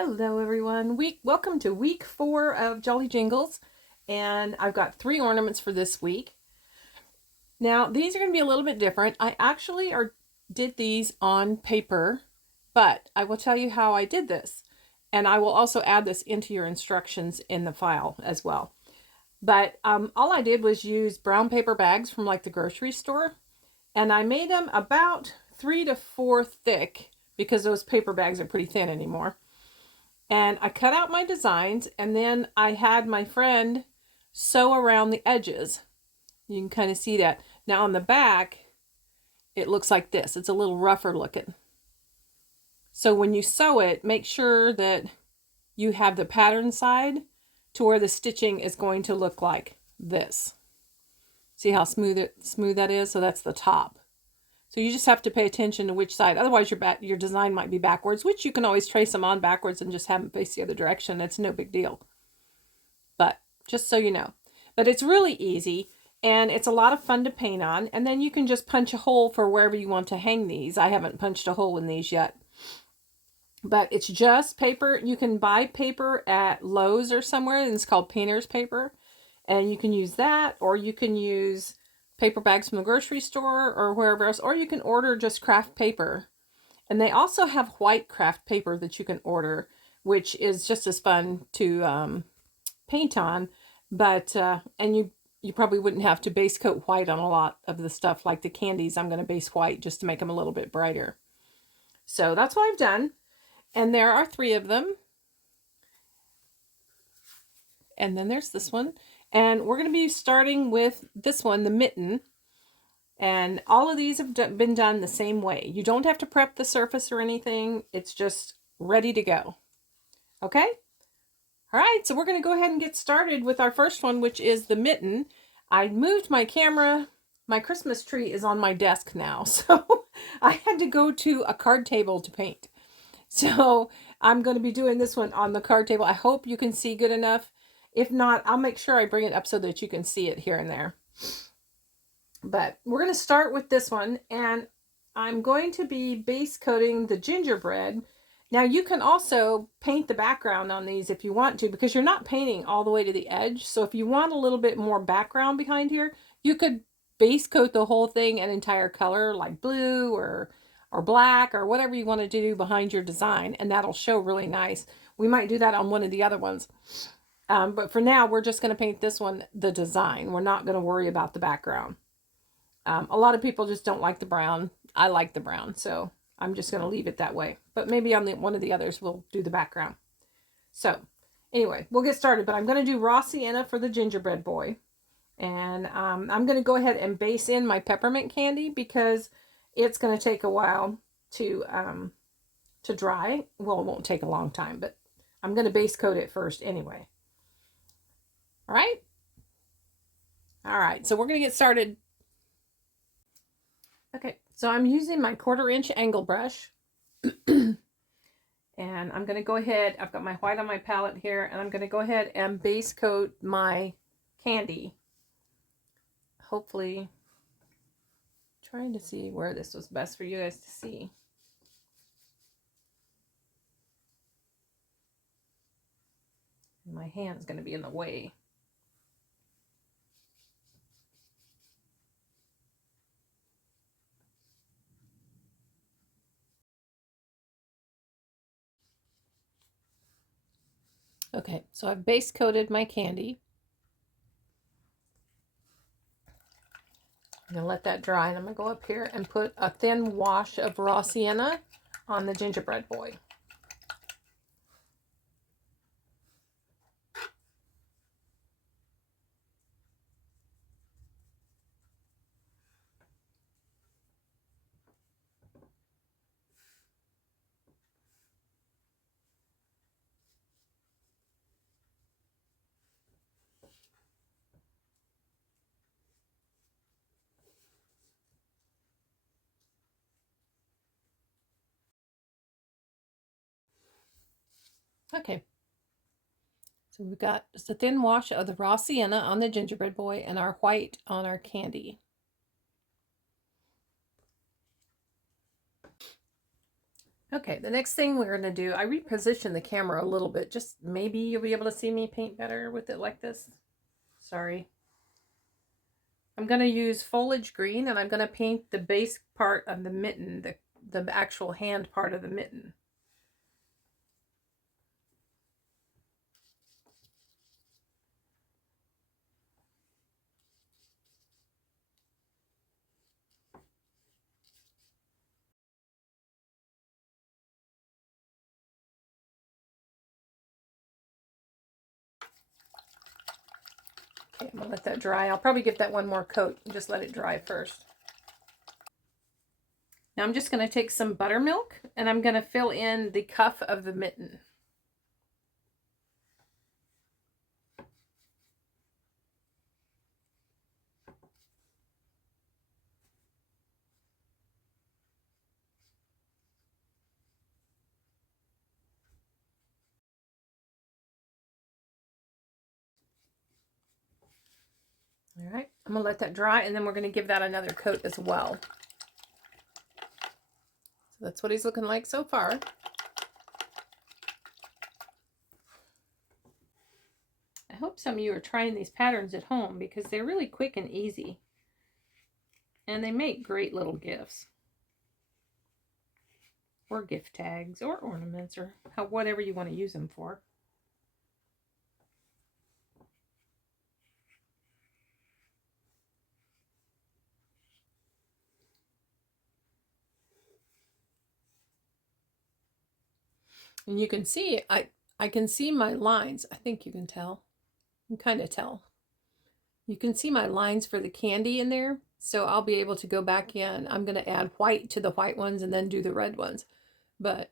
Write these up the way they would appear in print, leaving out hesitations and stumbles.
Hello everyone. Welcome to week 4 of Jolly Jingles, and I've got 3 ornaments for this week. Now these are going to be a little bit different. I actually did these on paper, but I will tell you how I did this, and I will also add this into your instructions in the file as well. But all I did was use brown paper bags from like the grocery store, and I made them about 3 to 4 thick because those paper bags are pretty thin anymore. And I cut out my designs, and then I had my friend sew around the edges. You can kind of see that. Now on the back, it looks like this. It's a little rougher looking. So when you sew it, make sure that you have the pattern side to where the stitching is going to look like this. See how smooth that is? So that's the top. So you just have to pay attention to which side. Otherwise, your design might be backwards, which you can always trace them on backwards and just have them face the other direction. It's no big deal. But just so you know. But it's really easy, and it's a lot of fun to paint on. And then you can just punch a hole for wherever you want to hang these. I haven't punched a hole in these yet. But it's just paper. You can buy paper at Lowe's or somewhere, and it's called painter's paper. And you can use that, or you can use paper bags from the grocery store or wherever else, or you can order just craft paper. And they also have white craft paper that you can order, which is just as fun to paint on. But and you probably wouldn't have to base coat white on a lot of the stuff. Like the candies, I'm going to base white just to make them a little bit brighter. So that's what I've done, and there are 3 of them. And then there's this one. And we're going to be starting with this one, the mitten. And all of these have been done the same way. You don't have to prep the surface or anything. It's just ready to go. Okay? All right, so we're going to go ahead and get started with our first one, which is the mitten. I moved my camera. My Christmas tree is on my desk now, so I had to go to a card table to paint. So I'm going to be doing this one on the card table. I hope you can see good enough. If not, I'll make sure I bring it up so that you can see it here and there. But we're going to start with this one, and I'm going to be base coating the gingerbread. Now you can also paint the background on these if you want to, because you're not painting all the way to the edge. So if you want a little bit more background behind here, you could base coat the whole thing an entire color like blue or black or whatever you want to do behind your design, and that'll show really nice. We might do that on one of the other ones. But for now, we're just going to paint this one, the design. We're not going to worry about the background. A lot of people just don't like the brown. I like the brown, so I'm just going to leave it that way. But maybe on one of the others, we'll do the background. So anyway, we'll get started. But I'm going to do raw sienna for the gingerbread boy. And I'm going to go ahead and base in my peppermint candy because it's going to take a while to dry. Well, it won't take a long time, but I'm going to base coat it first anyway. All right? All right, so we're going to get started. Okay, so I'm using my 1/4 inch angle brush. And I'm going to go ahead, I've got my white on my palette here, and I'm going to go ahead and base coat my candy. Hopefully, trying to see where this was best for you guys to see. My hand's going to be in the way. Okay, so I've base coated my candy. I'm going to let that dry, and I'm going to go up here and put a thin wash of raw sienna on the gingerbread boy. Okay, so we've got just a thin wash of the raw sienna on the gingerbread boy and our white on our candy. Okay, the next thing we're going to do, I repositioned the camera a little bit. Just maybe you'll be able to see me paint better with it like this. Sorry. I'm going to use foliage green, and I'm going to paint the base part of the mitten, the actual hand part of the mitten. Okay, I'm going to let that dry. I'll probably give that one more coat and just let it dry first. Now I'm just going to take some buttermilk, and I'm going to fill in the cuff of the mitten. All right, I'm going to let that dry, and then we're going to give that another coat as well. So that's what he's looking like so far. I hope some of you are trying these patterns at home because they're really quick and easy. And they make great little gifts. Or gift tags or ornaments or whatever you want to use them for. And you can see, I can see my lines. I think you can tell. You can kind of tell. You can see my lines for the candy in there. So I'll be able to go back in. I'm going to add white to the white ones and then do the red ones. But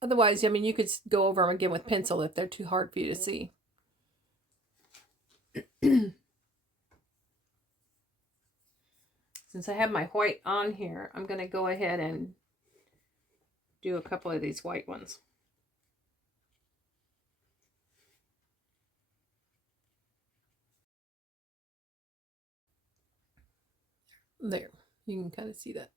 otherwise, I mean, you could go over them again with pencil if they're too hard for you to see. Since I have my white on here, I'm going to go ahead and do a couple of these white ones. There, you can kind of see that.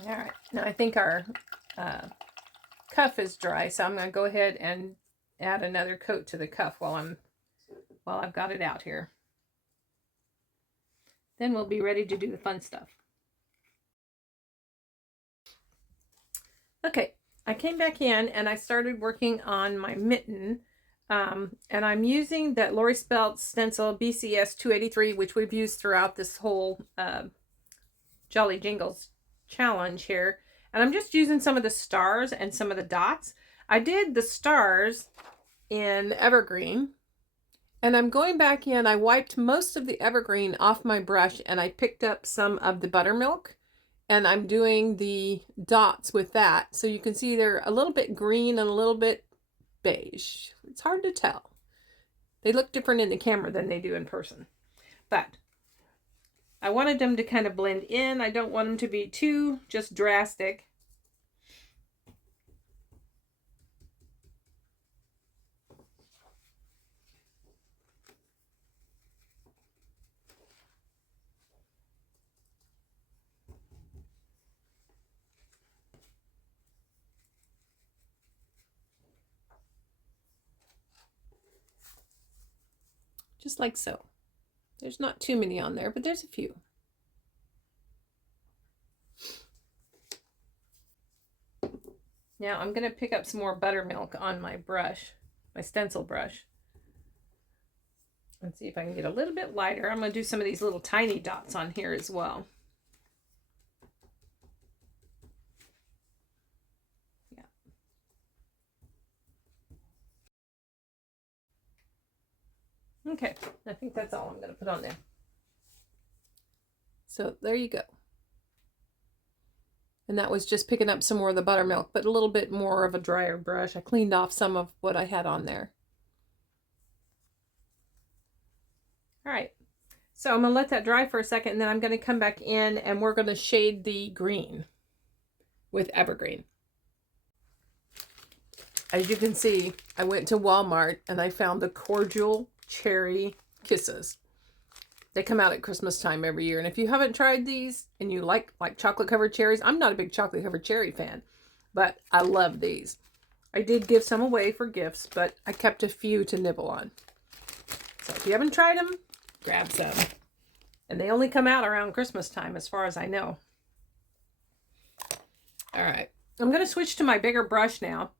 All right, now I think our cuff is dry, so I'm going to go ahead and add another coat to the cuff while I've got it out here. Then we'll be ready to do the fun stuff. Okay, I came back in and I started working on my mitten. And I'm using that Lori Spelt stencil BCS 283, which we've used throughout this whole Jolly Jingles challenge here. And I'm just using some of the stars and some of the dots. I did the stars in Evergreen. And I'm going back in. I wiped most of the Evergreen off my brush and I picked up some of the buttermilk. And I'm doing the dots with that. So you can see they're a little bit green and a little bit beige. It's hard to tell. They look different in the camera than they do in person. But I wanted them to kind of blend in. I don't want them to be too just drastic. Just like so. There's not too many on there, but there's a few. Now I'm going to pick up some more buttermilk on my brush, my stencil brush. Let's see if I can get a little bit lighter. I'm going to do some of these little tiny dots on here as well. Yeah. Okay, I think that's all I'm going to put on there. So there you go. And that was just picking up some more of the buttermilk, but a little bit more of a drier brush. I cleaned off some of what I had on there. All right, so I'm gonna let that dry for a second, and then I'm gonna come back in and we're gonna shade the green with Evergreen. As you can see, I went to Walmart and I found the Cordial Cherry Kisses. They come out at Christmas time every year. And if you haven't tried these and you like chocolate covered cherries, I'm not a big chocolate covered cherry fan, but I love these. I did give some away for gifts, but I kept a few to nibble on. So if you haven't tried them, grab some. And they only come out around Christmas time, as far as I know. All right. I'm going to switch to my bigger brush now.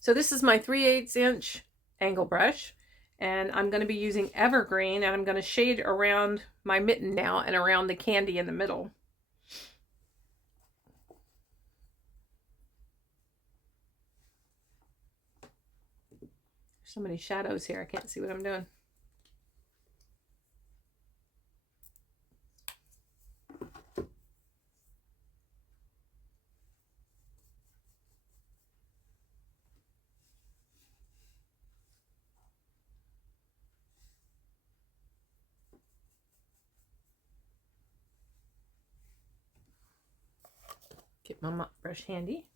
So this is my 3/8 inch angle brush. And I'm going to be using Evergreen, and I'm going to shade around my mitten now and around the candy in the middle. There's so many shadows here, I can't see what I'm doing. Get my mop brush handy.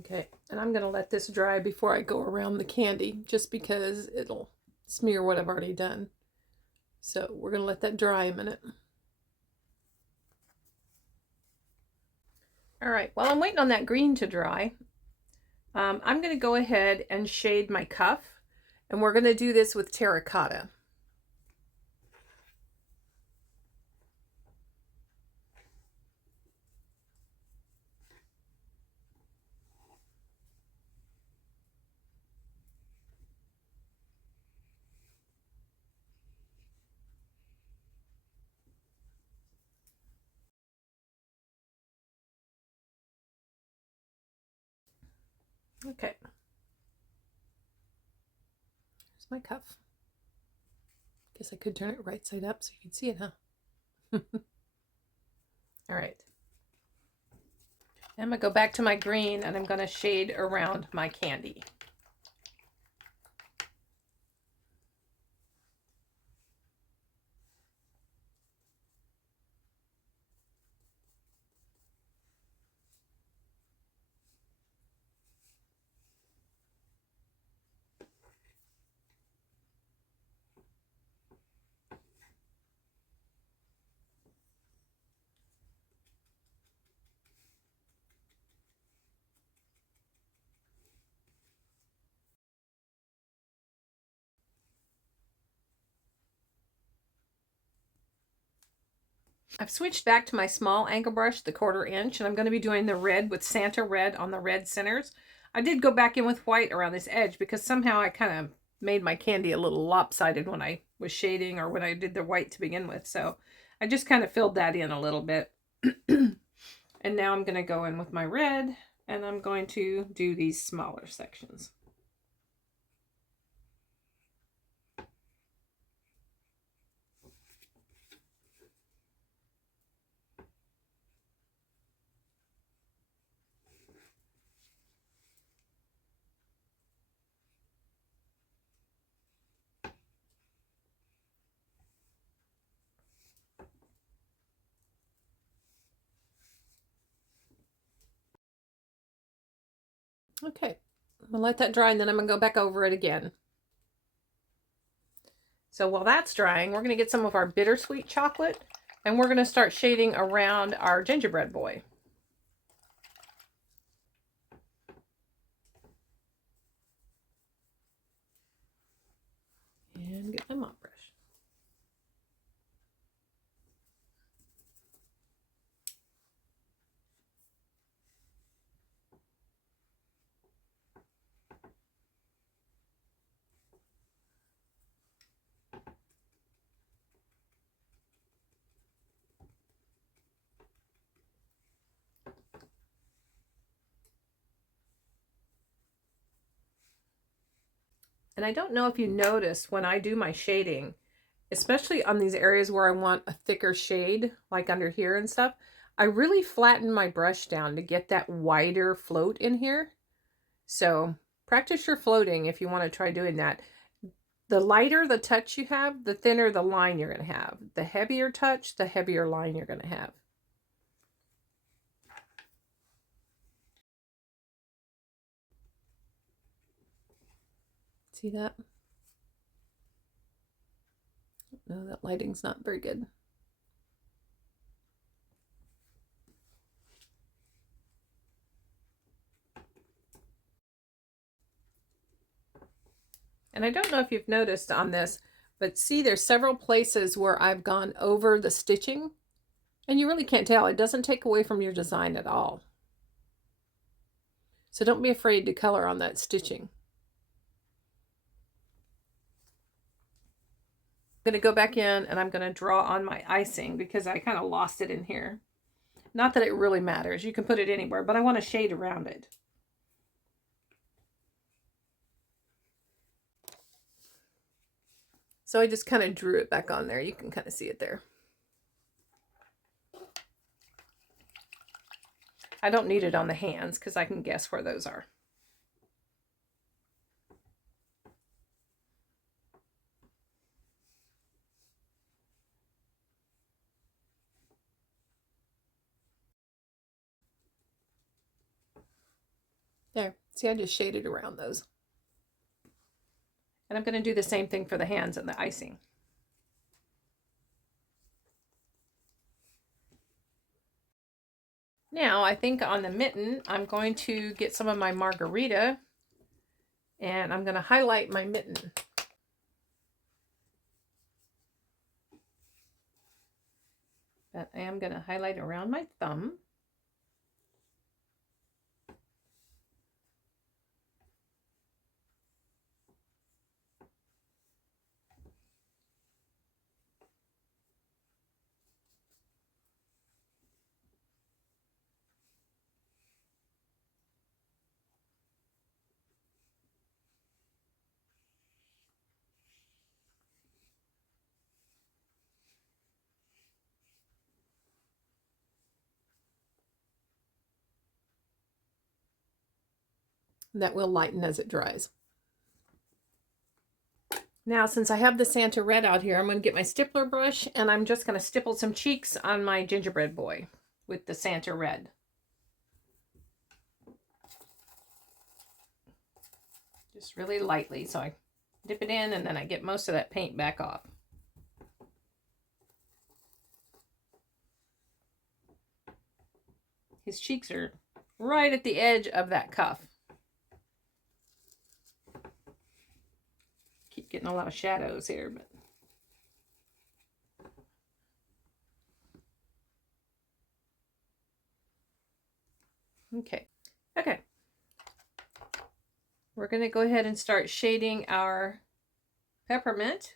Okay, and I'm going to let this dry before I go around the candy, just because it'll smear what I've already done. So we're going to let that dry a minute. All right, while I'm waiting on that green to dry, I'm going to go ahead and shade my cuff, and we're going to do this with terracotta. Okay. Here's my cuff. Guess I could turn it right side up so you can see it, huh? All right. I'm going to go back to my green, and I'm going to shade around my candy. I've switched back to my small angle brush, the 1/4 inch, and I'm going to be doing the red with Santa red on the red centers. I did go back in with white around this edge because somehow I kind of made my candy a little lopsided when I was shading or when I did the white to begin with. So I just kind of filled that in a little bit. And now I'm going to go in with my red, and I'm going to do these smaller sections. Okay, I'm gonna let that dry, and then I'm gonna go back over it again. So while that's drying, we're gonna get some of our bittersweet chocolate, and we're gonna start shading around our gingerbread boy. And get my mop brush. And I don't know if you notice when I do my shading, especially on these areas where I want a thicker shade, like under here and stuff, I really flatten my brush down to get that wider float in here. So practice your floating if you want to try doing that. The lighter the touch you have, the thinner the line you're going to have. The heavier touch, the heavier line you're going to have. See that? No, that lighting's not very good. And I don't know if you've noticed on this, but see there's several places where I've gone over the stitching, and you really can't tell. It doesn't take away from your design at all. So don't be afraid to color on that stitching. I'm going to go back in and I'm going to draw on my icing because I kind of lost it in here. Not that it really matters. You can put it anywhere, but I want to shade around it. So I just kind of drew it back on there. You can kind of see it there. I don't need it on the hands because I can guess where those are. There, see, I just shaded around those. And I'm going to do the same thing for the hands and the icing. Now, I think on the mitten, I'm going to get some of my margarita and I'm going to highlight my mitten. But I am going to highlight around my thumb. That will lighten as it dries. Now, since I have the Santa red out here, I'm going to get my stippler brush and I'm just going to stipple some cheeks on my gingerbread boy with the Santa red. Just really lightly, so I dip it in and then I get most of that paint back off. His cheeks are right at the edge of that cuff. Keep getting a lot of shadows here, but okay. We're going to go ahead and start shading our peppermint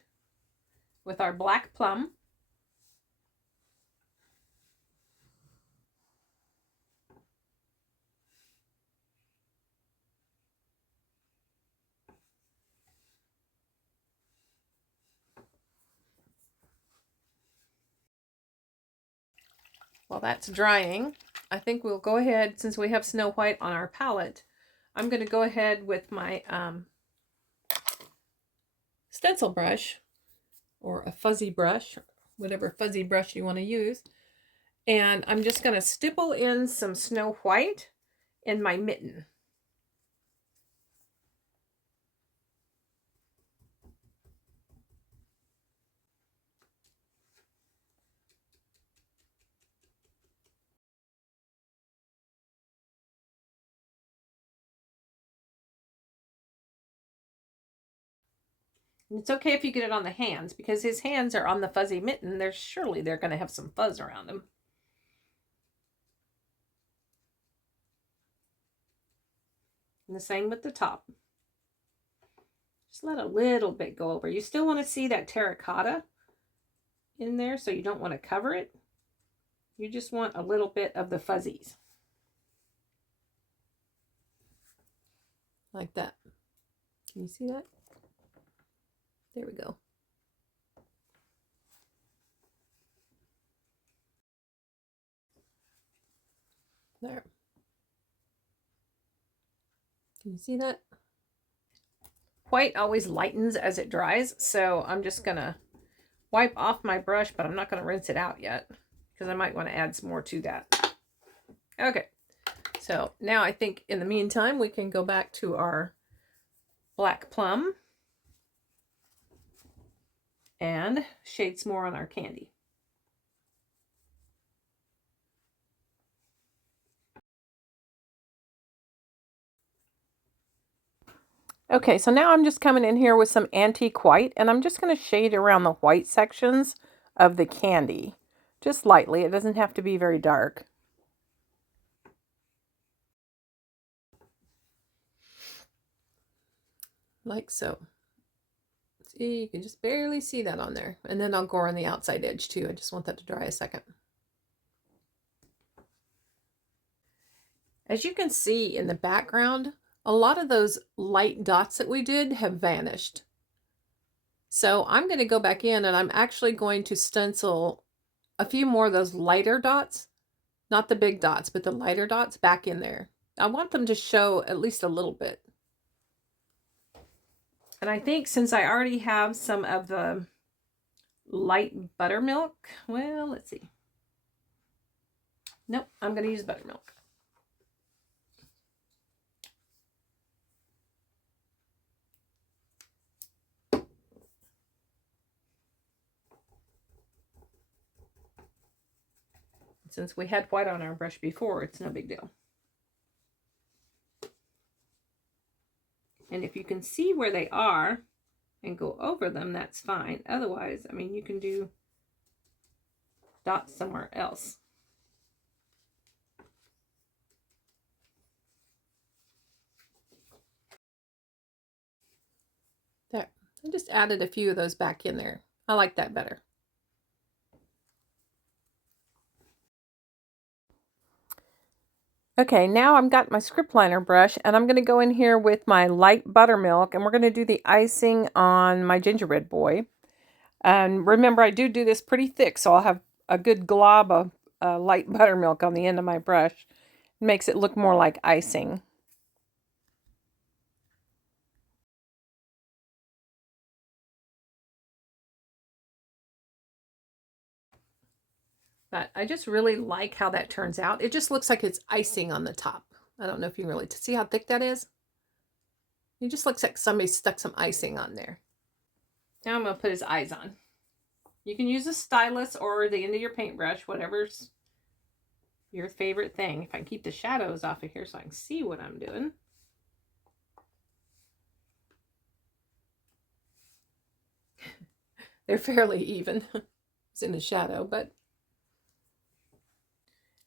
with our black plum. While that's drying, I think we'll go ahead, since we have Snow White on our palette, I'm going to go ahead with my stencil brush, or a fuzzy brush, whatever fuzzy brush you want to use. And I'm just going to stipple in some Snow White in my mitten. And it's okay if you get it on the hands, because his hands are on the fuzzy mitten. Surely they're going to have some fuzz around them. And the same with the top. Just let a little bit go over. You still want to see that terracotta in there, so you don't want to cover it. You just want a little bit of the fuzzies. Like that. Can you see that? There we go. There. Can you see that? White always lightens as it dries, so I'm just gonna wipe off my brush, but I'm not gonna rinse it out yet because I might want to add some more to that. Okay, so now I think in the meantime we can go back to our black plum and shade some more on our candy. Okay, so now I'm just coming in here with some antique white, and I'm just going to shade around the white sections of the candy, just lightly. It doesn't have to be very dark. Like so. See, you can just barely see that on there. And then I'll go on the outside edge too. I just want that to dry a second. As you can see in the background, a lot of those light dots that we did have vanished. So I'm going to go back in and I'm actually going to stencil a few more of those lighter dots, not the big dots, but the lighter dots back in there. I want them to show at least a little bit. And I think since I already have some of the light buttermilk, well, let's see. Nope, I'm going to use buttermilk. Since we had white on our brush before, it's no big deal. And if you can see where they are and go over them, that's fine. Otherwise, I mean, you can do dots somewhere else. There. I just added a few of those back in there. I like that better. Okay, now I've got my script liner brush and I'm going to go in here with my light buttermilk and we're going to do the icing on my gingerbread boy. And remember, I do this pretty thick, so I'll have a good glob of light buttermilk on the end of my brush. It makes it look more like icing. But I just really like how that turns out. It just looks like it's icing on the top. I don't know if you can really see how thick that is. It just looks like somebody stuck some icing on there. Now I'm going to put his eyes on. You can use a stylus or the end of your paintbrush, whatever's your favorite thing. If I can keep the shadows off of here so I can see what I'm doing. They're fairly even. It's in the shadow, but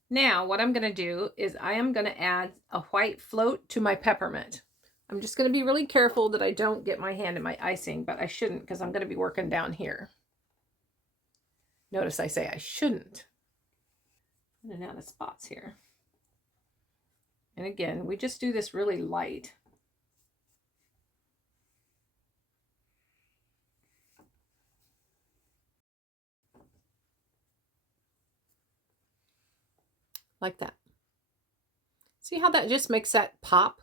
now what I'm going to do is I am going to add a white float to my peppermint. I'm just going to be really careful that I don't get my hand in my icing, but I shouldn't because I'm going to be working down here. Notice I say I shouldn't. And out of spots here. And again, we just do this really light. Like that. See how that just makes that pop?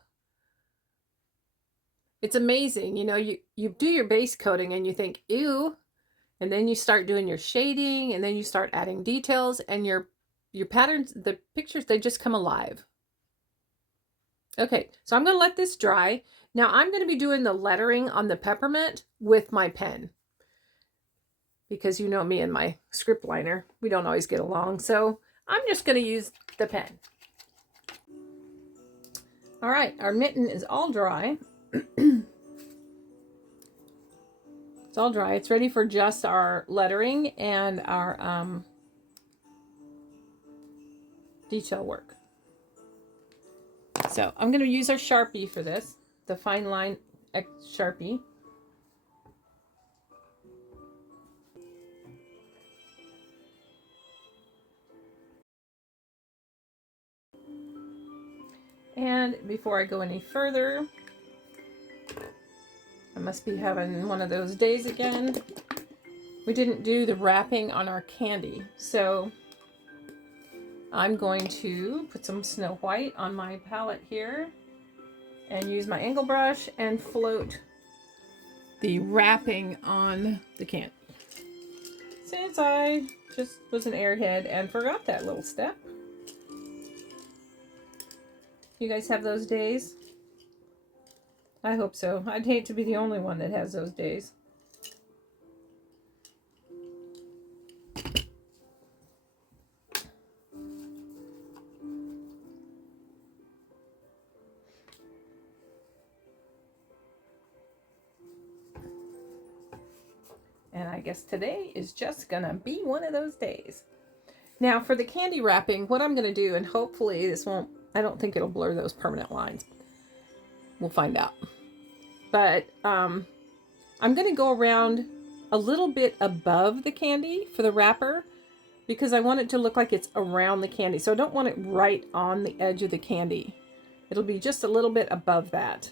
It's amazing. You know, you do your base coating and you think, ew. And then you start doing your shading and then you start adding details and your patterns, the pictures, they just come alive. Okay, so I'm going to let this dry. Now I'm going to be doing the lettering on the peppermint with my pen. Because you know me and my script liner, we don't always get along. So I'm just going to use the pen. All right, our mitten is all dry. It's all dry. It's ready for just our lettering and our detail work. So I'm going to use our Sharpie for this, the Fine Line X Sharpie. And before I go any further, I must be having one of those days again. We didn't do the wrapping on our candy, so I'm going to put some Snow White on my palette here and use my angle brush and float the wrapping on the candy. Since I just was an airhead and forgot that little step. You guys have those days? I hope so. I'd hate to be the only one that has those days. And I guess today is just gonna be one of those days. Now for the candy wrapping, what I'm gonna do, and hopefully this won't, I don't think it'll blur those permanent lines. We'll find out. But I'm gonna go around a little bit above the candy for the wrapper because I want it to look like it's around the candy. So I don't want it right on the edge of the candy. It'll be just a little bit above that.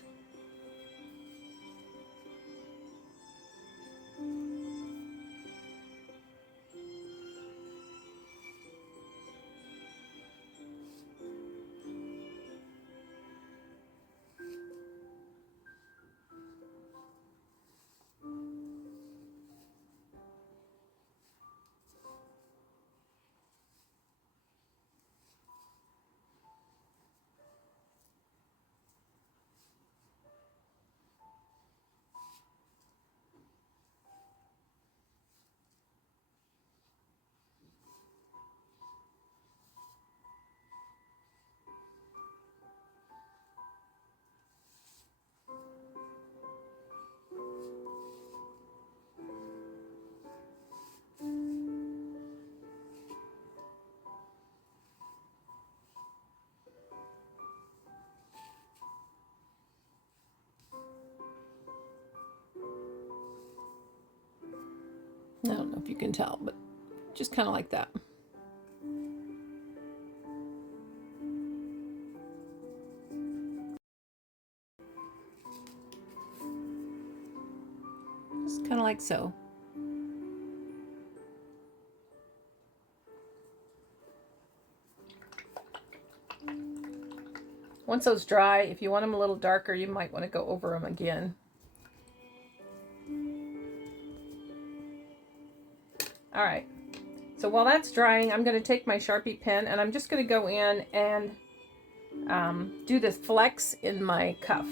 I don't know if you can tell, but just kind of like that. Just kind of like so. Once those dry, if you want them a little darker, you might want to go over them again. All right, so while that's drying, I'm going to take my Sharpie pen and I'm just going to go in and do the flex in my cuff.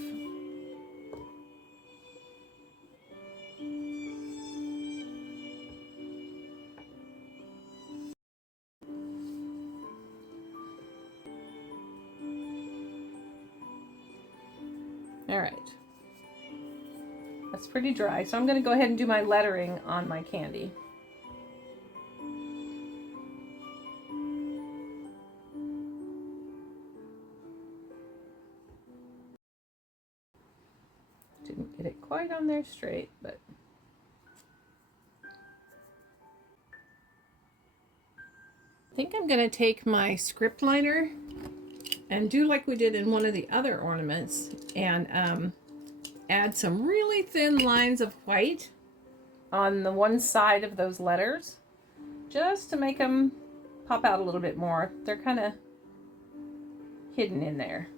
All right, that's pretty dry, so I'm going to go ahead and do my lettering on my candy. Didn't get it quite on there straight, but I think I'm going to take my script liner and do like we did in one of the other ornaments and add some really thin lines of white on the one side of those letters just to make them pop out a little bit more. They're kind of hidden in there.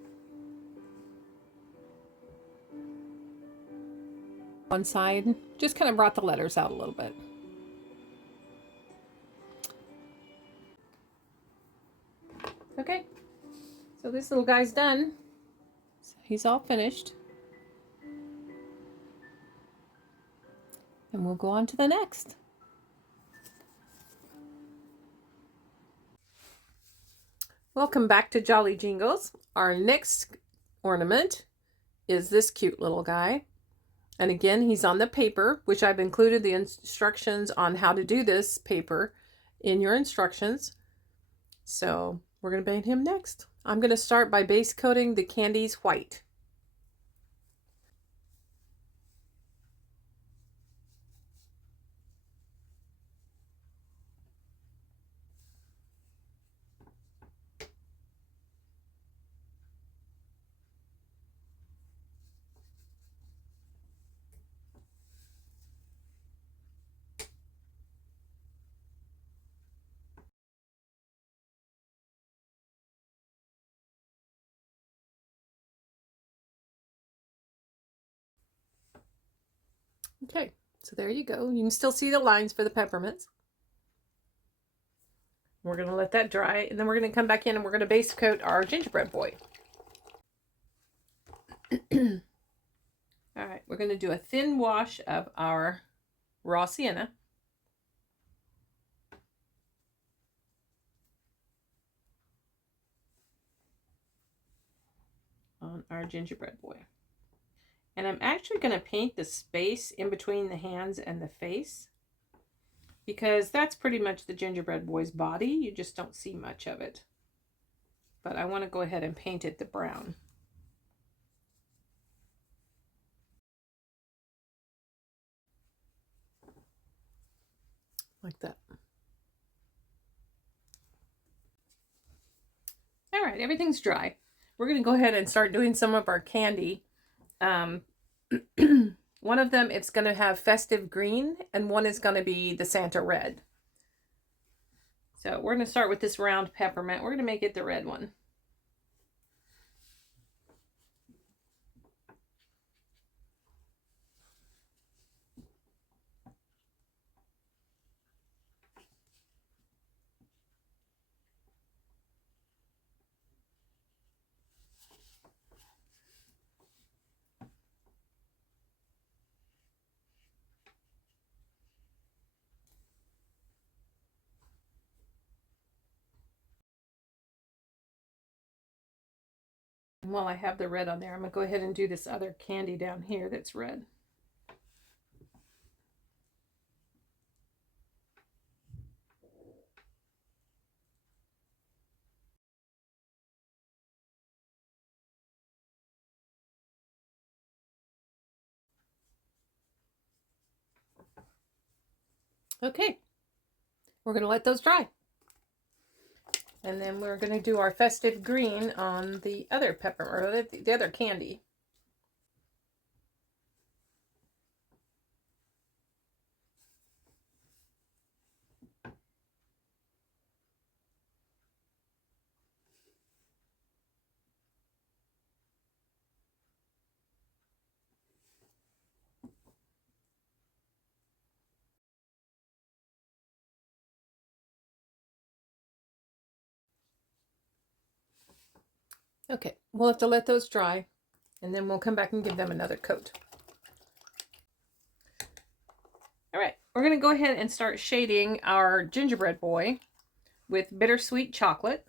One side just kind of brought the letters out a little bit. Okay, so this little guy's done. So he's all finished. And we'll go on to the next. Welcome back to Jolly Jingles. Our next ornament is this cute little guy. And again, he's on the paper, which I've included the instructions on how to do this paper in your instructions. So we're going to paint him next. I'm going to start by base coating the candies white. Okay, so there you go. You can still see the lines for the peppermints. We're going to let that dry, and then we're going to come back in and we're going to base coat our gingerbread boy. All right, we're going to do a thin wash of our raw sienna. On our gingerbread boy. And I'm actually going to paint the space in between the hands and the face, because that's pretty much the gingerbread boy's body. You just don't see much of it. But I want to go ahead and paint it the brown. Like that. All right, everything's dry. We're going to go ahead and start doing some of our candy. One of them, it's going to have festive green, and one is going to be the Santa red. So we're going to start with this round peppermint. We're going to make it the red one. And while I have the red on there, I'm going to go ahead and do this other candy down here that's red. Okay, we're going to let those dry. And then we're going to do our festive green on the other pepper, or the other candy. Okay, we'll have to let those dry, and then we'll come back and give them another coat. All right, we're going to go ahead and start shading our gingerbread boy with bittersweet chocolate.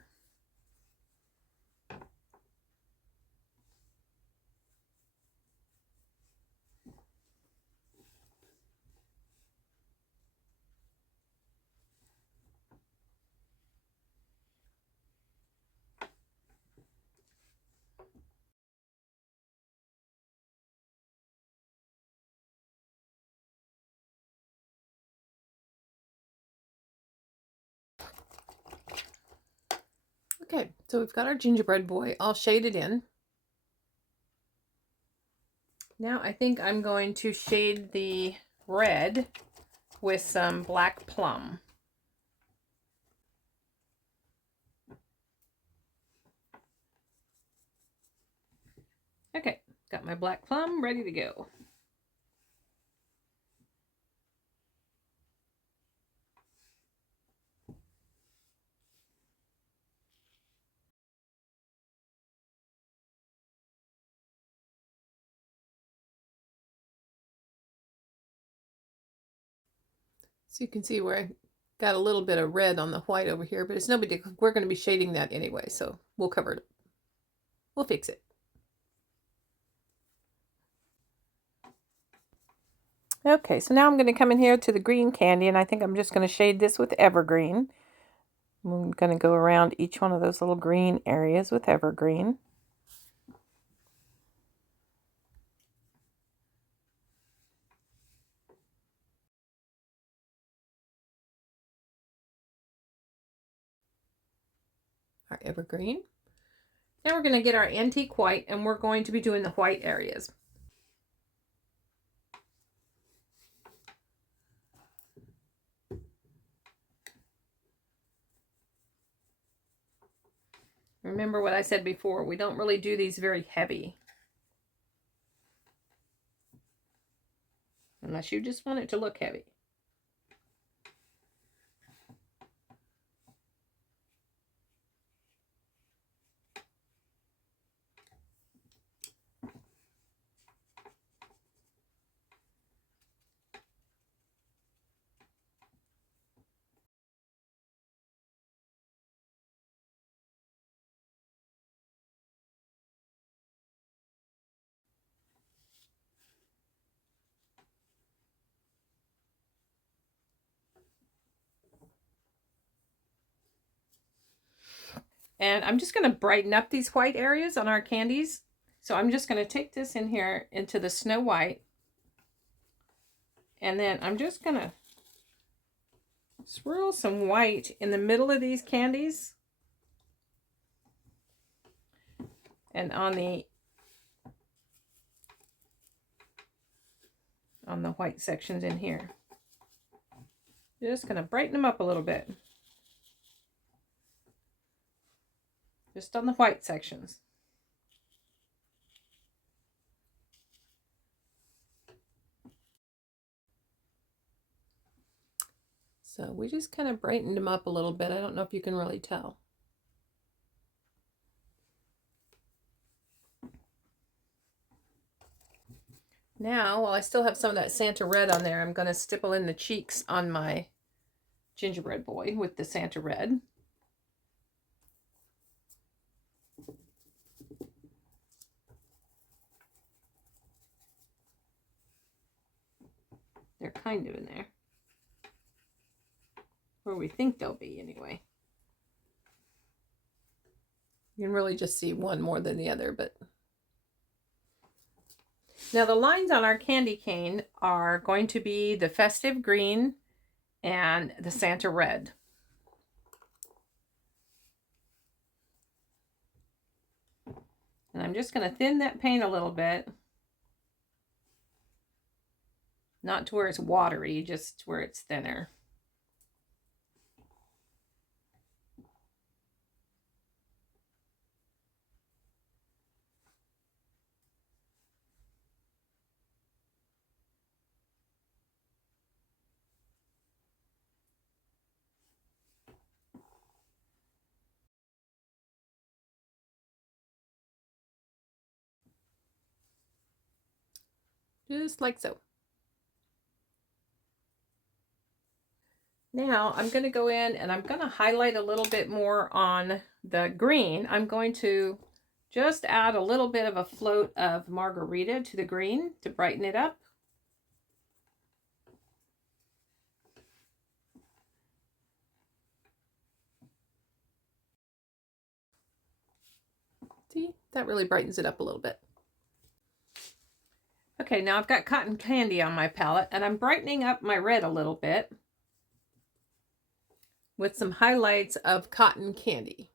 Okay, so we've got our gingerbread boy all shaded in. Now I think I'm going to shade the red with some black plum. Okay, got my black plum ready to go. So you can see where I got a little bit of red on the white over here, but it's no big deal. We're going to be shading that anyway, so we'll cover it. We'll fix it. Okay, so now I'm going to come in here to the green candy, and I think I'm just going to shade this with evergreen. I'm going to go around each one of those little green areas with evergreen. Our evergreen. Now we're going to get our antique white, and we're going to be doing the white areas. Remember what I said before, we don't really do these very heavy. unless you just want it to look heavy. And I'm just going to brighten up these white areas on our candies. So I'm just going to take this in here into the Snow White. And then I'm just going to swirl some white in the middle of these candies. And on the white sections in here. Just going to brighten them up a little bit. Just on the white sections. So we just kind of brightened them up a little bit. I don't know if you can really tell. Now, while I still have some of that Santa red on there, I'm going to stipple in the cheeks on my gingerbread boy with the Santa red. They're kind of in there. Where we think they'll be, anyway. You can really just see one more than the other, but... Now the lines on our candy cane are going to be the festive green and the Santa red. And I'm just going to thin that paint a little bit. Not to where it's watery, just where it's thinner. Just like so. Now I'm going to go in and I'm going to highlight a little bit more on the green. I'm going to just add a little bit of a float of margarita to the green to brighten it up. See, that really brightens it up a little bit. Okay, now I've got cotton candy on my palette and I'm brightening up my red a little bit with some highlights of cotton candy.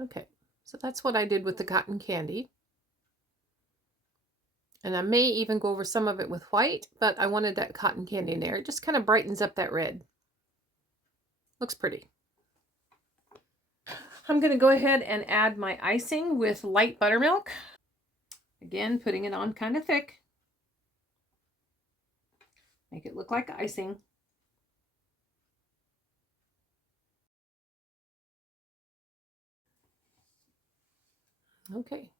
Okay, so that's what I did with the cotton candy. And I may even go over some of it with white, but I wanted that cotton candy in there. It just kind of brightens up that red. Looks pretty. I'm going to go ahead and add my icing with light buttermilk. Again, putting it on kind of thick. Make it look like icing. Okay,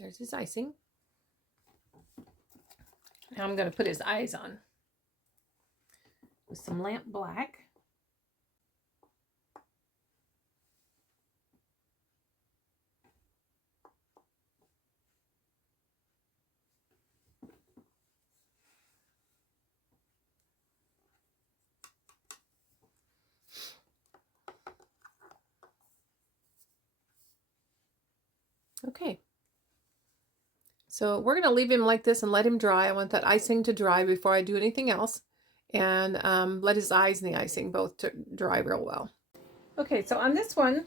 there's his icing. Now I'm going to put his eyes on with some lamp black. Okay. So we're going to leave him like this and let him dry. I want that icing to dry before I do anything else. And let his eyes and the icing both to dry real well. Okay, so on this one,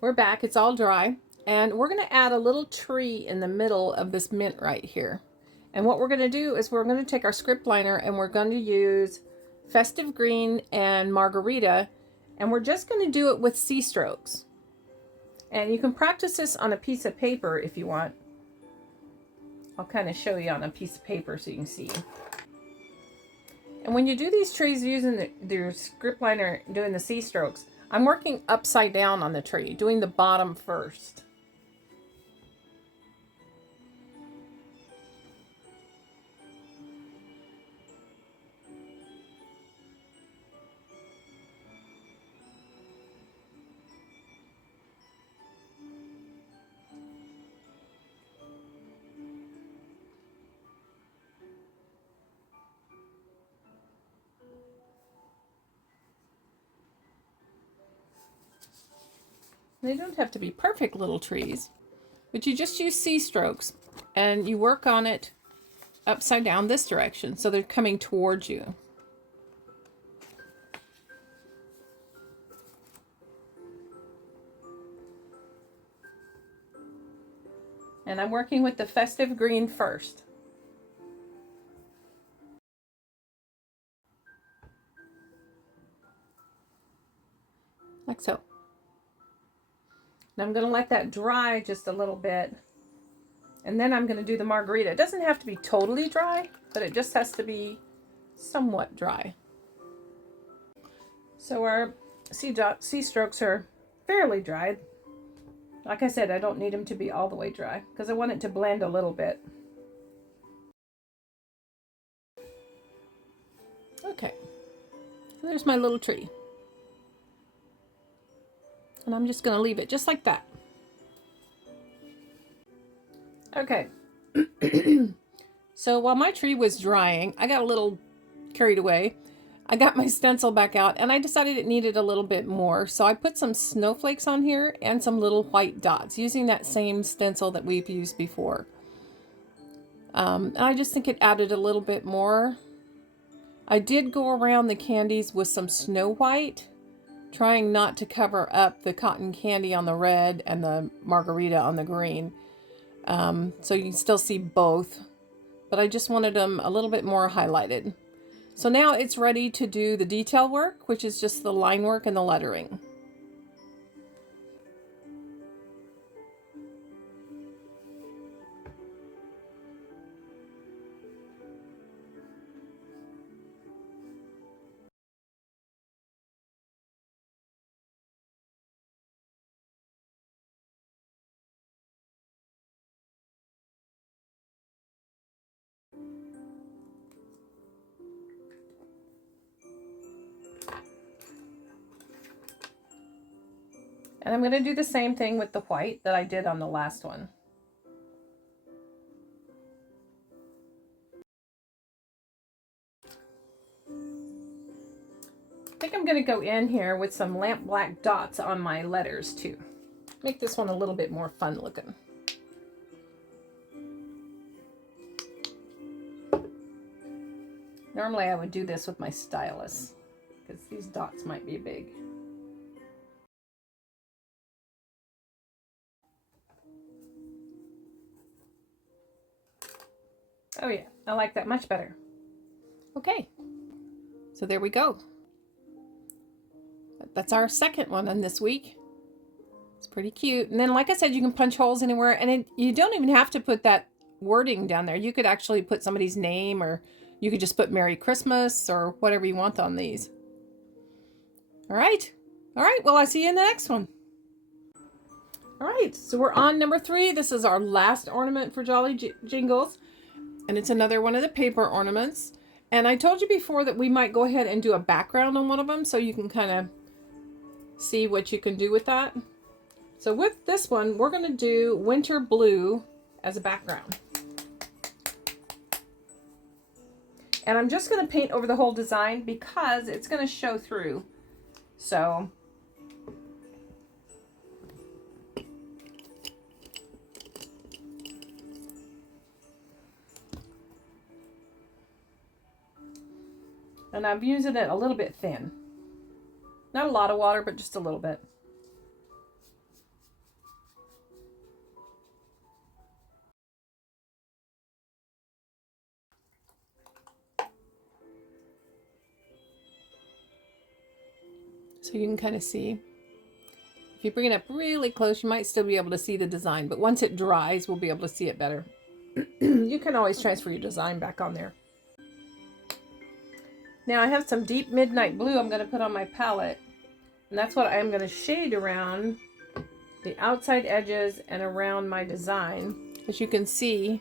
we're back. It's all dry. And we're going to add a little tree in the middle of this mint right here. And what we're going to do is we're going to take our script liner and we're going to use Festive Green and Margarita, and we're just going to do it with C strokes. And you can practice this on a piece of paper if you want. I'll kind of show you on a piece of paper so you can see. And when you do these trees using your script liner, doing the C strokes, I'm working upside down on the tree, doing the bottom first. They don't have to be perfect little trees, but you just use C strokes and you work on it upside down this direction so they're coming towards you. And I'm working with the Festive Green first. Like so. And I'm going to let that dry just a little bit. And then I'm going to do the Margarita. It doesn't have to be totally dry, but it just has to be somewhat dry. So our C strokes are fairly dry. Like I said, I don't need them to be all the way dry because I want it to blend a little bit. Okay, so there's my little tree. And I'm just going to leave it just like that. Okay, so while my tree was drying, I got a little carried away. I got my stencil back out and I decided it needed a little bit more. So I put some snowflakes on here and some little white dots using that same stencil that we've used before. And I just think it added a little bit more. I did go around the candies with some Snow White, trying not to cover up the cotton candy on the red and the Margarita on the green. So you can still see both, but I just wanted them a little bit more highlighted. So now it's ready to do the detail work, which is just the line work and the lettering. And I'm going to do the same thing with the white that I did on the last one. I think I'm going to go in here with some lamp black dots on my letters too. Make this one a little bit more fun looking. Normally I would do this with my stylus because these dots might be big. Oh yeah, I like that much better. Okay, so there we go. That's our second one on this week. It's pretty cute. And then, like I said, you can punch holes anywhere, and you don't even have to put that wording down there. You could actually put somebody's name, or you could just put Merry Christmas or whatever you want on these. All right. All right. Well, I'll see you in the next one. All right. So we're on number 3. This is our last ornament for Jolly Jingles. And it's another one of the paper ornaments. And I told you before that we might go ahead and do a background on one of them so you can kind of see what you can do with that. So with this one, we're going to do Winter Blue as a background. And I'm just going to paint over the whole design because it's going to show through. So and I'm using it a little bit thin. Not a lot of water, but just a little bit. So you can kind of see. If you bring it up really close, you might still be able to see the design, but once it dries, we'll be able to see it better. You can always transfer your design back on there. Now I have some deep midnight blue I'm going to put on my palette, and that's what I'm going to shade around the outside edges and around my design. As you can see,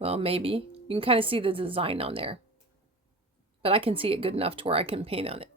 well, maybe you can kind of see the design on there, but I can see it good enough to where I can paint on it.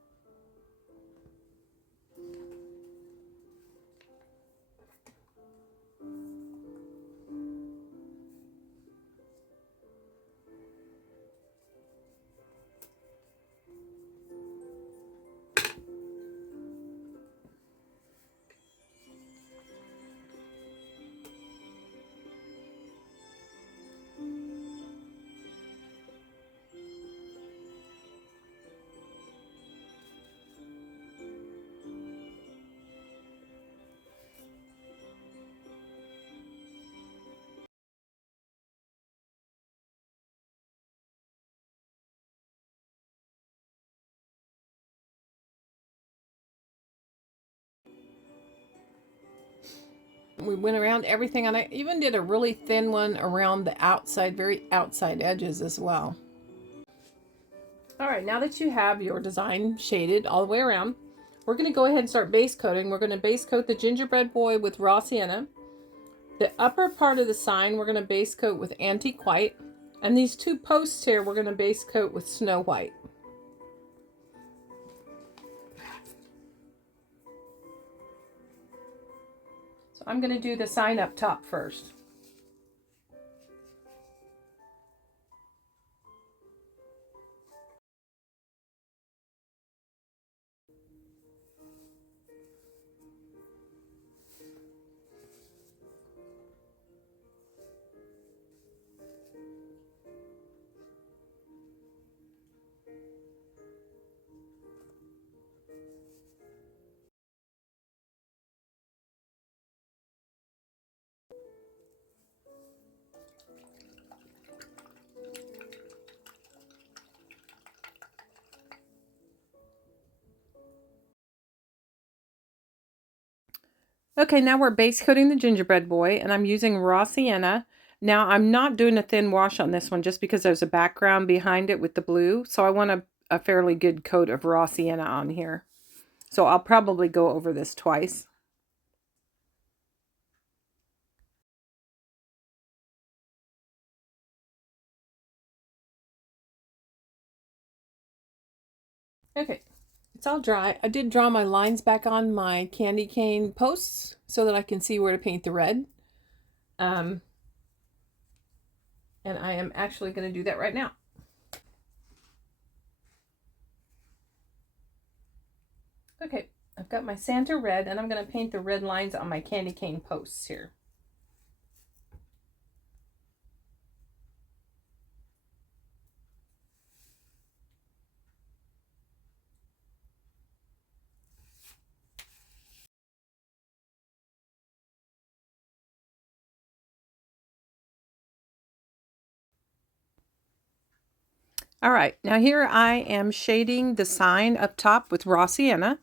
We went around everything, and I even did a really thin one around the outside, very outside edges as well. All right, now that you have your design shaded all the way around, we're going to go ahead and start base coating. We're going to base coat the gingerbread boy with raw sienna. The upper part of the sign we're going to base coat with antique white, and these two posts here we're going to base coat with snow white. So I'm going to do the sign up top first. Okay, now we're base coating the gingerbread boy, and I'm using raw sienna. Now I'm not doing a thin wash on this one just because there's a background behind it with the blue, so I want a fairly good coat of raw sienna on here. So I'll probably go over this twice. Okay, it's all dry. I did draw my lines back on my candy cane posts so that I can see where to paint the red. And I am actually going to do that right now. Okay, I've got my Santa red, and I'm going to paint the red lines on my candy cane posts here. All right, now here I am shading the sign up top with raw sienna.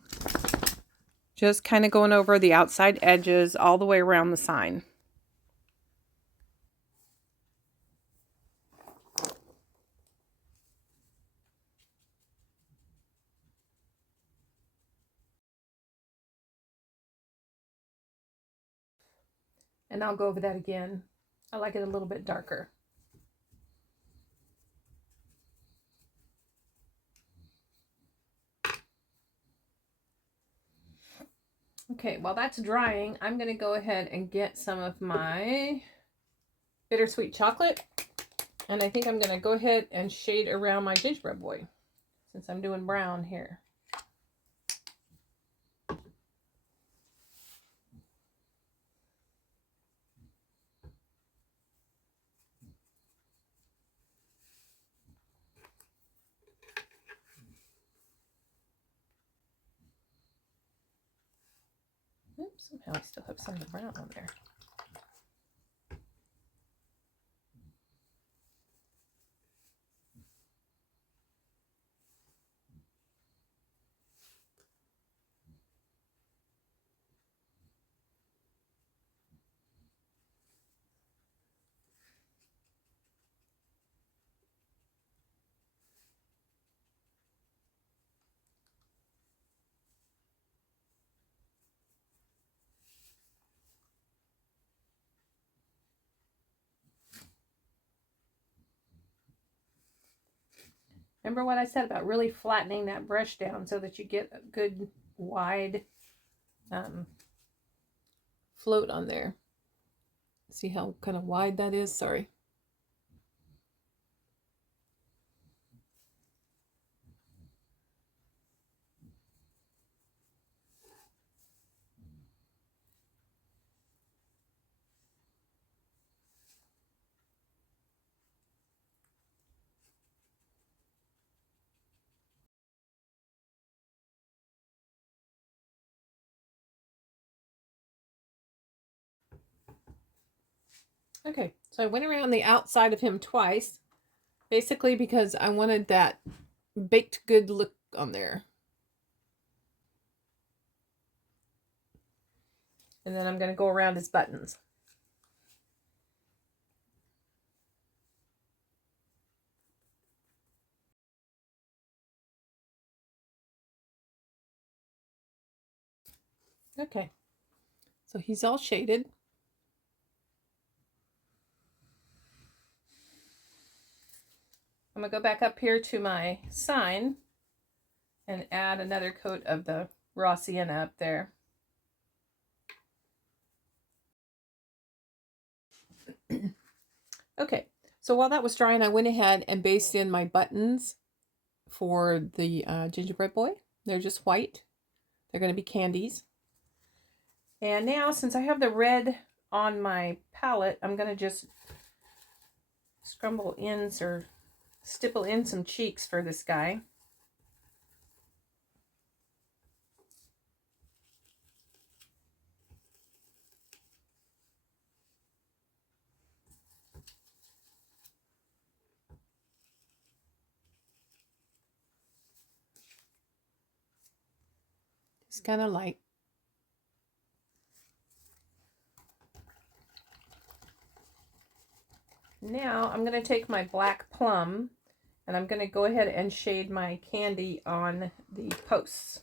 Just kind of going over the outside edges all the way around the sign. And I'll go over that again. I like it a little bit darker. Okay, while that's drying, I'm going to go ahead and get some of my bittersweet chocolate. And I think I'm going to go ahead and shade around my gingerbread boy, since I'm doing brown here. Oops, somehow I still have some of the brown on there. Remember what I said about really flattening that brush down so that you get a good wide float on there. See how kind of wide that is? Sorry. Okay, so I went around the outside of him twice, basically because I wanted that baked good look on there. And then I'm going to go around his buttons. Okay, so he's all shaded. I'm going to go back up here to my sign and add another coat of the raw sienna up there. Okay, so while that was drying, I went ahead and basted in my buttons for the gingerbread boy. They're just white. They're going to be candies. And now, since I have the red on my palette, I'm going to just scrumble ins or stipple in some cheeks for this guy. It's kind of light. Now I'm going to take my black plum and I'm going to go ahead and shade my candy on the posts.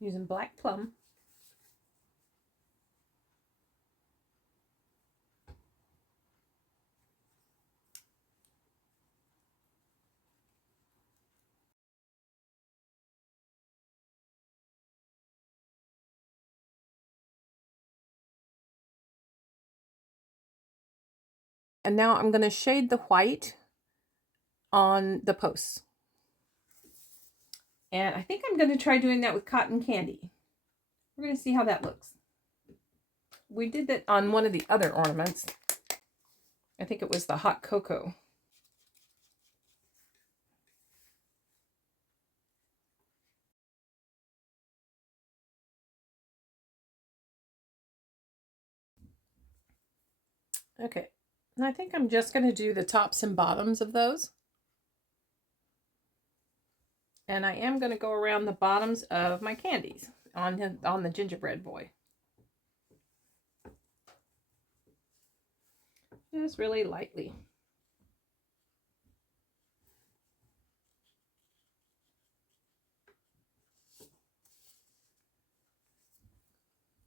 Using black plum. And now I'm going to shade the white on the posts. And I think I'm going to try doing that with cotton candy. We're going to see how that looks. We did that on one of the other ornaments. I think it was the hot cocoa. Okay, and I think I'm just going to do the tops and bottoms of those. And I am going to go around the bottoms of my candies on the gingerbread boy. Just really lightly.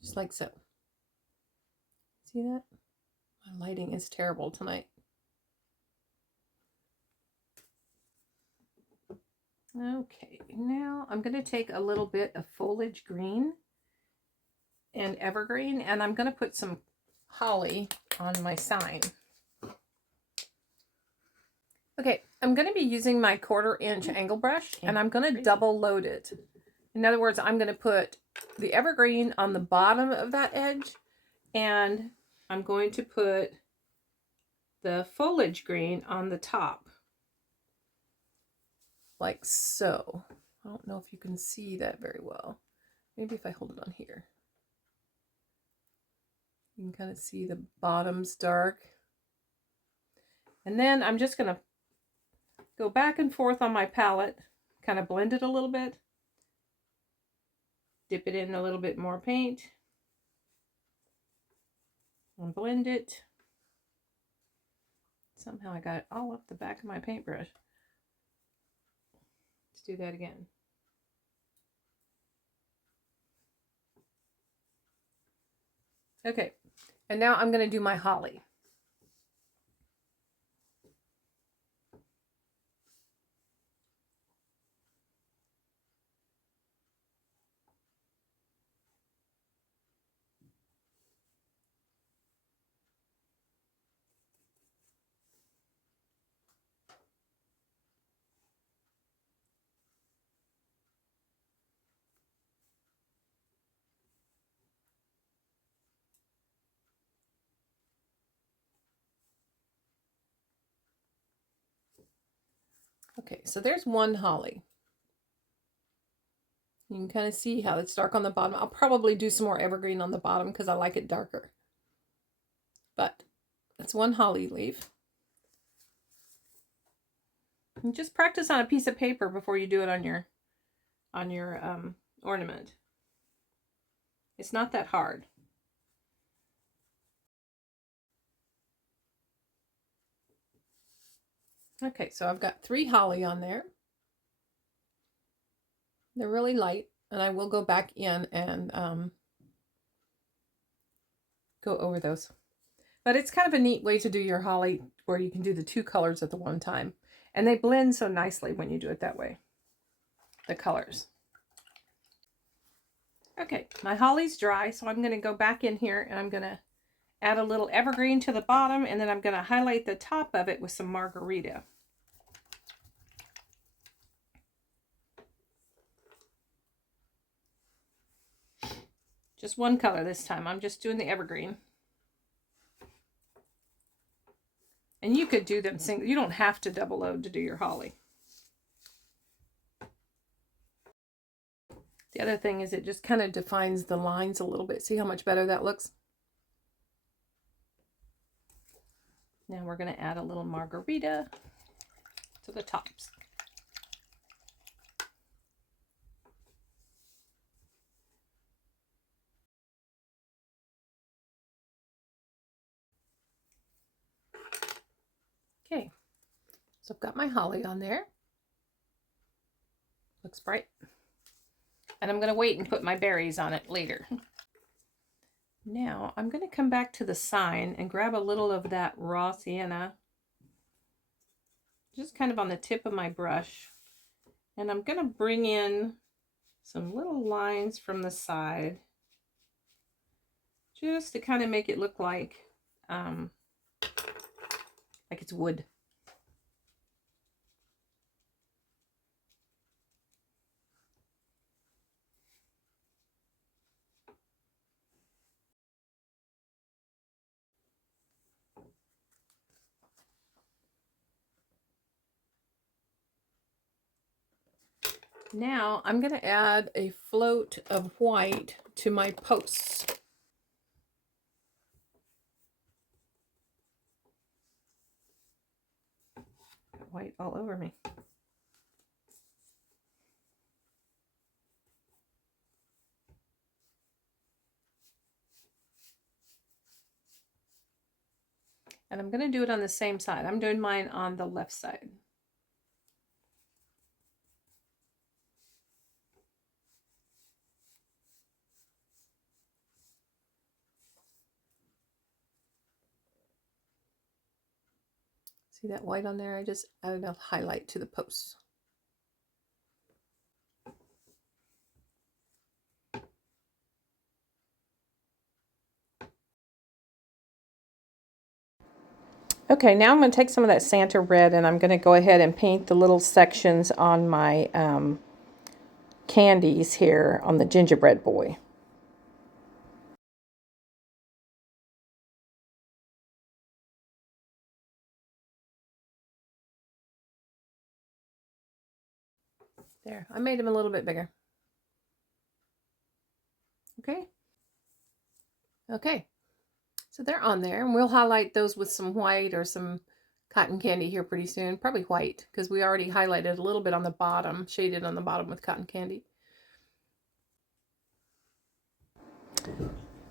Just like so. See that? My lighting is terrible tonight. Okay, now I'm going to take a little bit of foliage green and evergreen, and I'm going to put some holly on my sign. Okay, I'm going to be using my 1/4 inch angle brush, and I'm going to double load it. In other words, I'm going to put the evergreen on the bottom of that edge, and I'm going to put the foliage green on the top. Like so. I don't know if you can see that very well. Maybe if I hold it on here. You can kind of see the bottom's dark. And then I'm just going to go back and forth on my palette, kind of blend it a little bit. Dip it in a little bit more paint. And blend it. Somehow I got it all up the back of my paintbrush. Let's do that again. Okay, and now I'm going to do my holly. Okay, so there's one holly. You can kind of see how it's dark on the bottom. I'll probably do some more evergreen on the bottom because I like it darker. But that's one holly leaf. And just practice on a piece of paper before you do it on your ornament. It's not that hard. Okay, so I've got 3 holly on there. They're really light, and I will go back in and go over those. But it's kind of a neat way to do your holly where you can do the 2 colors at the one time. And they blend so nicely when you do it that way, the colors. Okay, my holly's dry, so I'm going to go back in here and I'm going to add a little evergreen to the bottom, and then I'm going to highlight the top of it with some margarita. Just one color this time. I'm just doing the evergreen. And you could do them single. You don't have to double load to do your holly. The other thing is it just kind of defines the lines a little bit. See how much better that looks? Now we're going to add a little margarita to the tops. Okay, so I've got my holly on there. Looks bright. And I'm going to wait and put my berries on it later. Now I'm going to come back to the sign and grab a little of that raw sienna, just kind of on the tip of my brush. And I'm going to bring in some little lines from the side, just to kind of make it look like it's wood. Now I'm going to add a float of white to my posts. White all over me. And I'm going to do it on the same side. I'm doing mine on the left side. See that white on there? I just added a highlight to the posts. Okay, now I'm going to take some of that Santa red and I'm going to go ahead and paint the little sections on my candies here on the gingerbread boy. There, I made them a little bit bigger. Okay. Okay, so they're on there, and we'll highlight those with some white or some cotton candy here pretty soon. Probably white, because we already highlighted a little bit on the bottom, shaded on the bottom with cotton candy.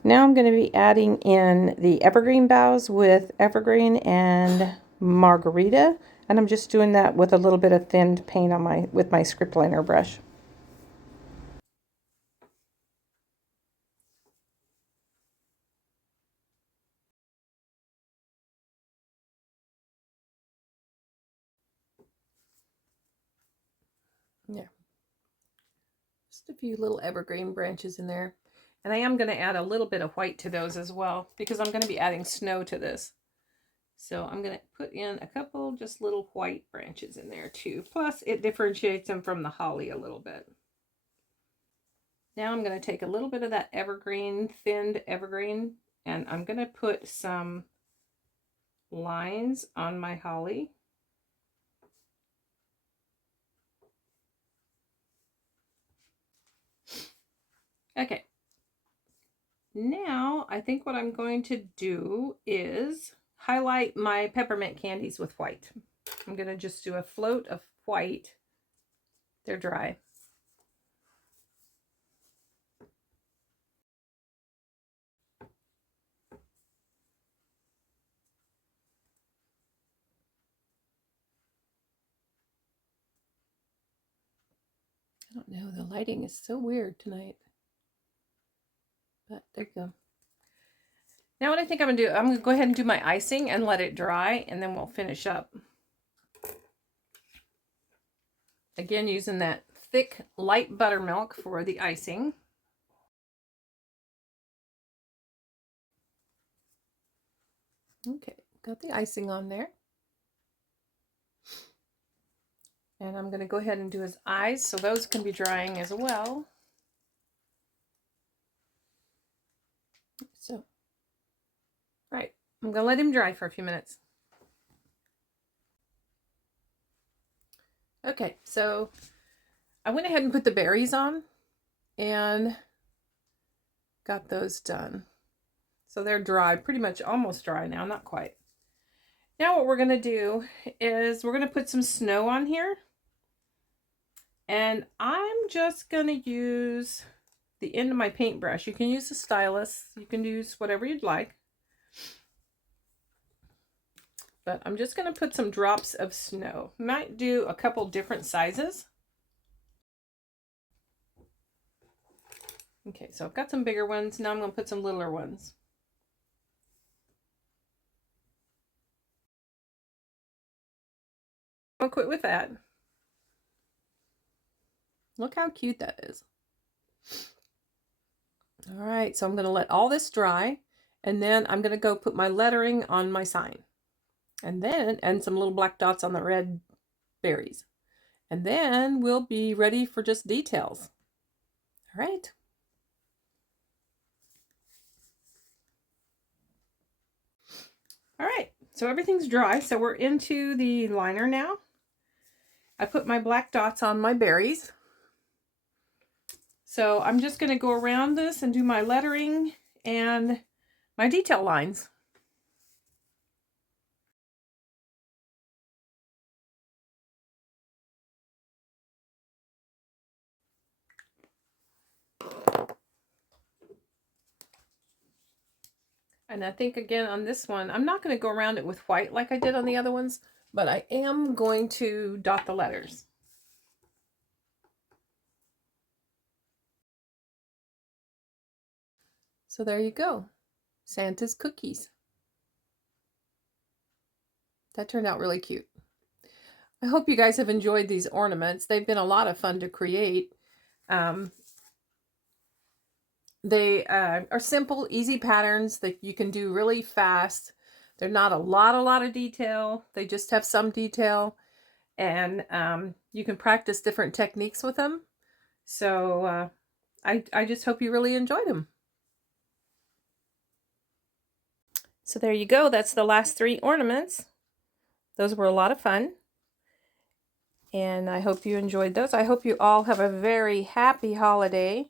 Now I'm going to be adding in the evergreen boughs with evergreen and margarita, and I'm just doing that with a little bit of thinned paint on with my script liner brush. Just a few little evergreen branches in there. And I am going to add a little bit of white to those as well, because I'm going to be adding snow to this. So I'm going to put in a couple just little white branches in there too. Plus it differentiates them from the holly a little bit. Now I'm going to take a little bit of that evergreen, thinned evergreen, and I'm going to put some lines on my holly. Okay. Now I think what I'm going to do is highlight my peppermint candies with white. I'm going to just do a float of white. They're dry. I don't know, the lighting is so weird tonight. But there you go. Now what I think I'm going to do, I'm going to go ahead and do my icing and let it dry, and then we'll finish up. Again, using that thick, light buttermilk for the icing. Okay, got the icing on there. And I'm going to go ahead and do his eyes, so those can be drying as well. So, right, I'm going to let him dry for a few minutes. Okay, so I went ahead and put the berries on and got those done. So they're dry, pretty much almost dry now, not quite. Now what we're going to do is we're going to put some snow on here. And I'm just going to use the end of my paintbrush. You can use a stylus. You can use whatever you'd like. But I'm just going to put some drops of snow. Might do a couple different sizes. Okay, so I've got some bigger ones. Now I'm going to put some littler ones. I'll quit with that. Look how cute that is. All right, so I'm going to let all this dry, and then I'm going to go put my lettering on my sign. And some little black dots on the red berries. And then we'll be ready for just details. All right. All right, so everything's dry, so we're into the liner now. I put my black dots on my berries. So I'm just going to go around this and do my lettering and my detail lines. And I think again on this one, I'm not going to go around it with white like I did on the other ones, but I am going to dot the letters. So there you go. Santa's cookies. That turned out really cute. I hope you guys have enjoyed these ornaments. They've been a lot of fun to create. They are simple, easy patterns that you can do really fast. They're not a lot of detail. They just have some detail. And you can practice different techniques with them. So I just hope you really enjoyed them. So there you go. That's the last 3 ornaments. Those were a lot of fun. And I hope you enjoyed those. I hope you all have a very happy holiday.